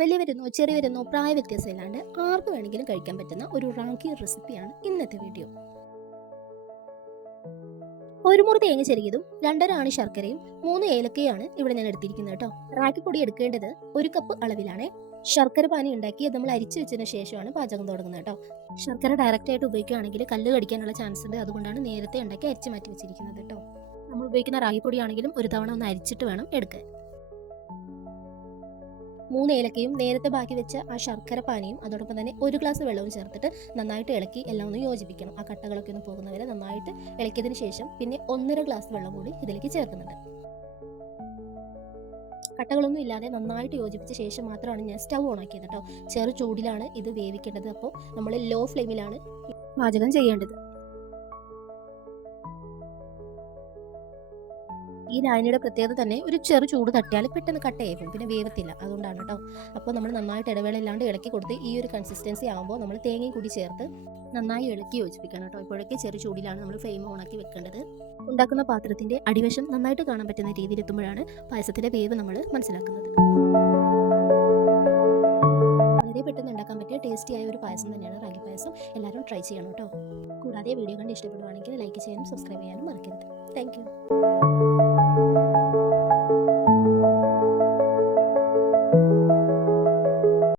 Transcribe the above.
വലിയവരെന്നോ ചെറിയവരെന്നോ പ്രായ വ്യത്യാസം ഇല്ലാണ്ട് ആർക്ക് വേണമെങ്കിലും കഴിക്കാൻ പറ്റുന്ന ഒരു റാഗി റെസിപ്പിയാണ് ഇന്നത്തെ വീഡിയോ. ഒരു മുറി തേങ്ങ ചെറിയതും 2.5 ആണി ശർക്കരയും 3 ഏലക്കയാണ് ഇവിടെ ഞാൻ എടുത്തിരിക്കുന്നത് കേട്ടോ. റാഗി പൊടി എടുക്കേണ്ടത് 1 കപ്പ് അളവിലാണ്. ശർക്കര പാനി ഉണ്ടാക്കി അത് നമ്മൾ അരിച്ചു വെച്ചതിന് ശേഷമാണ് പാചകം തുടങ്ങുന്നത് കേട്ടോ. ശർക്കര ഡയറക്റ്റ് ആയിട്ട് ഉപയോഗിക്കുകയാണെങ്കിൽ കല്ല് കടിക്കാനുള്ള ചാൻസ് ഉണ്ട്. അതുകൊണ്ടാണ് നേരത്തെ ഉണ്ടാക്കി അരിച്ചു മാറ്റി വെച്ചിരിക്കുന്നത് കേട്ടോ. നമ്മൾ ഉപയോഗിക്കുന്ന റാഗി പൊടിയാണെങ്കിലും ഒരു തവണ ഒന്ന് അരിച്ചിട്ട് വേണം എടുക്കാൻ. 3 ഏലക്കയും നേരത്തെ ബാക്കി വെച്ച ആ ശർക്കര പാനിയും അതോടൊപ്പം തന്നെ 1 ഗ്ലാസ് വെള്ളവും ചേർത്തിട്ട് നന്നായിട്ട് ഇളക്കി എല്ലാം ഒന്ന് യോജിപ്പിക്കണം. ആ കട്ടകളൊക്കെ ഒന്ന് പോകുന്നവരെ നന്നായിട്ട് ഇളക്കിയതിന് ശേഷം പിന്നെ 1.5 ഗ്ലാസ് വെള്ളം കൂടി ഇതിലേക്ക് ചേർക്കുന്നുണ്ട്. കട്ടകളൊന്നും ഇല്ലാതെ നന്നായിട്ട് യോജിപ്പിച്ച ശേഷം മാത്രമാണ് ഞാൻ സ്റ്റൗ ഓൺ ആക്കിയത് കേട്ടോ. ചെറു ചൂടിലാണ് ഇത് വേവിക്കേണ്ടത്. അപ്പോൾ നമ്മൾ ലോ ഫ്ലെയിമിലാണ് പാചകം ചെയ്യേണ്ടത്. ഈ ലായനിയുടെ പ്രത്യേകത തന്നെ ഒരു ചെറു ചൂട് തട്ടിയാൽ പെട്ടെന്ന് കട്ടയായിരിക്കും, പിന്നെ വേവത്തില്ല. അതുകൊണ്ടാണ് കേട്ടോ. അപ്പോൾ നമ്മൾ നന്നായിട്ട് ഇടവേള ഇല്ലാണ്ട് ഇളക്കി കൊടുത്ത് ഈ ഒരു കൺസിസ്റ്റൻസി ആകുമ്പോൾ നമ്മൾ തേങ്ങയും കൂടി ചേർത്ത് നന്നായി ഇളക്കി യോജിപ്പിക്കണം കേട്ടോ. ഇപ്പോഴൊക്കെ ചെറു ചൂടിലാണ് നമ്മൾ ഫ്ലെയിം ഓണാക്കി വെക്കേണ്ടത്. ഉണ്ടാക്കുന്ന പാത്രത്തിൻ്റെ അടിവശം നന്നായിട്ട് കാണാൻ പറ്റുന്ന രീതിയിൽ എത്തുമ്പോഴാണ് പായസത്തിൻ്റെ വേവ് നമ്മൾ മനസ്സിലാക്കുന്നത്. വളരെ പെട്ടെന്ന് ഉണ്ടാക്കാൻ പറ്റിയ ടേസ്റ്റിയായ ഒരു പായസം തന്നെയാണ് റാഗി പായസം. എല്ലാവരും ട്രൈ ചെയ്യണം കേട്ടോ. കൂടാതെ വീഡിയോ കണ്ട് ഇഷ്ടപ്പെടുവാണെങ്കിൽ ലൈക്ക് ചെയ്യാനും സബ്സ്ക്രൈബ് ചെയ്യാനും മറക്കരുത്. താങ്ക്